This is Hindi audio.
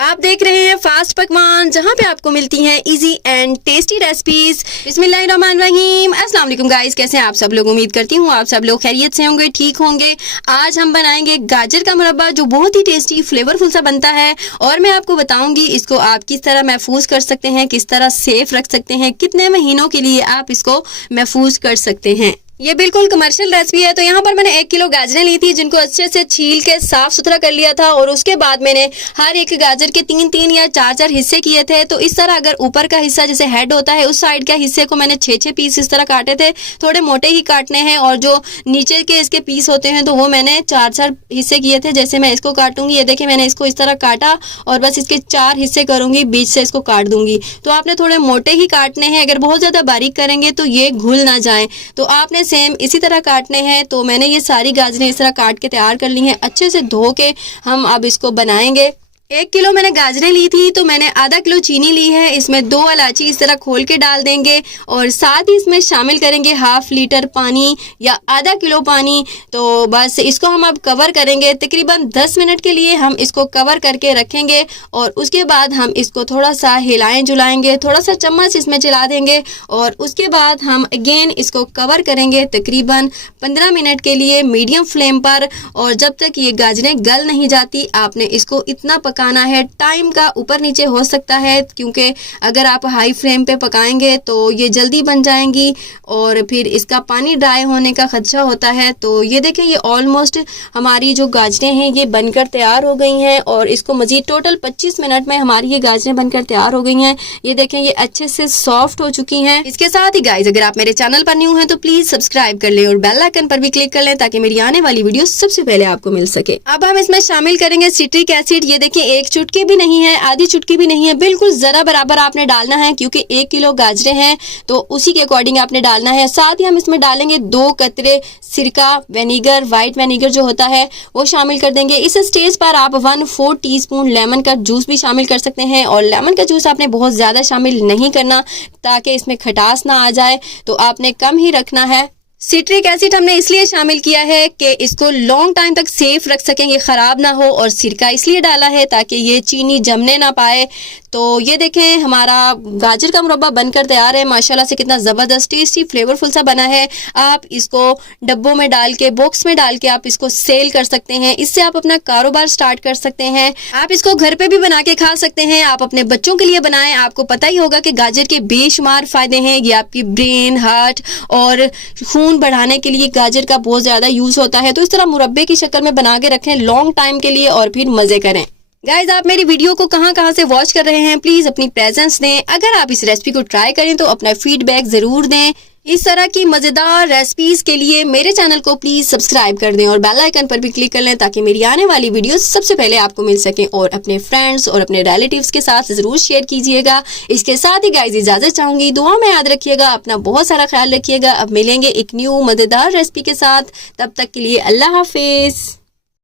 आप देख रहे हैं फास्ट पकवान, जहां पे आपको मिलती हैं इजी एंड टेस्टी रेसिपीज। बिस्मिल्लाहिर्रहमानिर्रहीम। अस्सलाम वालेकुम गाइस, कैसे हैं आप सब लोग? उम्मीद करती हूँ आप सब लोग खैरियत से होंगे, ठीक होंगे। आज हम बनाएंगे गाजर का मुरब्बा, जो बहुत ही टेस्टी फ्लेवरफुल सा बनता है। और मैं आपको बताऊंगी इसको आप किस तरह महफूज कर सकते हैं, किस तरह सेफ रख सकते हैं, कितने महीनों के लिए आप इसको महफूज कर सकते हैं। ये बिल्कुल कमर्शियल रेसिपी है। तो यहाँ पर मैंने 1 किलो गाजरें ली थी, जिनको अच्छे से छील के साफ सुथरा कर लिया था। और उसके बाद मैंने हर एक गाजर के 3-3 या 4-4 हिस्से किए थे। तो इस तरह अगर ऊपर का हिस्सा जैसे हेड होता है, उस साइड के हिस्से को मैंने 6-6 पीस इस तरह काटे थे। थोड़े मोटे ही काटने हैं। और जो नीचे के इसके पीस होते हैं तो वो मैंने 4-4 हिस्से किए थे। जैसे मैं इसको काटूंगी, ये देखिए मैंने इसको इस तरह काटा और बस इसके 4 हिस्से करूंगी, बीच से इसको काट दूंगी। तो आपने थोड़े मोटे ही काटने हैं, अगर बहुत ज्यादा बारीक करेंगे तो ये घुल ना जाए। तो आपने सेम इसी तरह काटने हैं। तो मैंने ये सारी गाजरें इस तरह काट के तैयार कर ली हैं। अच्छे से धो के हम अब इसको बनाएंगे। 1 किलो मैंने गाजरें ली थी, तो मैंने आधा किलो चीनी ली है। इसमें 2 इलायची इस तरह खोल के डाल देंगे और साथ ही इसमें शामिल करेंगे 1/2 लीटर पानी या आधा किलो पानी। तो बस इसको हम अब कवर करेंगे। तकरीबन 10 मिनट के लिए हम इसको कवर करके रखेंगे। और उसके बाद हम इसको थोड़ा सा हिलाएं जुलाएंगे, थोड़ा सा चम्मच इसमें चला देंगे। और उसके बाद हम अगेन इसको कवर करेंगे तकरीबन 15 मिनट के लिए मीडियम फ्लेम पर। और जब तक ये गाजरें गल नहीं जाती, आपने इसको इतना पकाना है। टाइम का ऊपर नीचे हो सकता है, क्योंकि अगर आप हाई फ्लेम पे पकाएंगे तो ये जल्दी बन जाएंगी और फिर इसका पानी ड्राई होने का खदशा होता है। तो ये देखें, ये ऑलमोस्ट हमारी जो गाजरें हैं ये बनकर तैयार हो गई हैं। और इसको मजीद टोटल 25 मिनट में हमारी ये गाजरें बनकर तैयार हो गई हैं। ये देखें, ये अच्छे से सॉफ्ट हो चुकी हैं। इसके साथ ही गाइज, अगर आप मेरे चैनल पर न्यू हैं तो प्लीज सब्सक्राइब कर लें और बेल आइकन पर भी क्लिक कर लें, ताकि मेरी आने वाली वीडियो सबसे पहले आपको मिल सके। अब हम इसमें शामिल करेंगे सिट्रिक एसिड। ये देखिए, 1 चुटकी भी नहीं है, आधी चुटकी भी नहीं है, बिल्कुल जरा बराबर आपने डालना है, क्योंकि 1 किलो गाजरें हैं तो उसी के अकॉर्डिंग आपने डालना है। साथ ही हम इसमें डालेंगे 2 कतरे सिरका, विनेगर, व्हाइट विनेगर जो होता है वो शामिल कर देंगे। इस स्टेज पर आप 1/4 टीस्पून लेमन का जूस भी शामिल कर सकते हैं। और लेमन का जूस आपने बहुत ज्यादा शामिल नहीं करना, ताकि इसमें खटास ना आ जाए, तो आपने कम ही रखना है। सिट्रिक एसिड हमने इसलिए शामिल किया है कि इसको लॉन्ग टाइम तक सेफ रख सकें, ये ख़राब ना हो। और सिरका इसलिए डाला है ताकि ये चीनी जमने ना पाए। तो ये देखें, हमारा गाजर का मुरब्बा बनकर तैयार है। माशाल्लाह से कितना ज़बरदस्त टेस्टी फ्लेवरफुल सा बना है। आप इसको डब्बों में डाल के, बॉक्स में डाल के आप इसको सेल कर सकते हैं। इससे आप अपना कारोबार स्टार्ट कर सकते हैं। आप इसको घर पे भी बना के खा सकते हैं। आप अपने बच्चों के लिए बनाएं। आपको पता ही होगा कि गाजर के बेशुमार फ़ायदे हैं। ये आपकी ब्रेन, हार्ट और खून बढ़ाने के लिए गाजर का बहुत ज्यादा यूज होता है। तो इस तरह मुरब्बे की शक्ल में बना के रखें लॉन्ग टाइम के लिए और फिर मजे करें। गाइज, आप मेरी वीडियो को कहां से वॉच कर रहे हैं, प्लीज अपनी प्रेजेंस दें। अगर आप इस रेसिपी को ट्राई करें तो अपना फीडबैक जरूर दें। इस तरह की मजेदार रेसिपीज के लिए मेरे चैनल को प्लीज सब्सक्राइब कर दें और बेल आइकन पर भी क्लिक कर लें, ताकि मेरी आने वाली वीडियो सबसे पहले आपको मिल सके। और अपने फ्रेंड्स और अपने रिलेटिव्स के साथ जरूर शेयर कीजिएगा। इसके साथ ही गाइज इजाजत चाहूंगी, दुआ में याद रखिएगा, अपना बहुत सारा ख्याल रखिएगा। अब मिलेंगे एक न्यू मजेदार रेसिपी के साथ, तब तक के लिए अल्लाह हाफिज।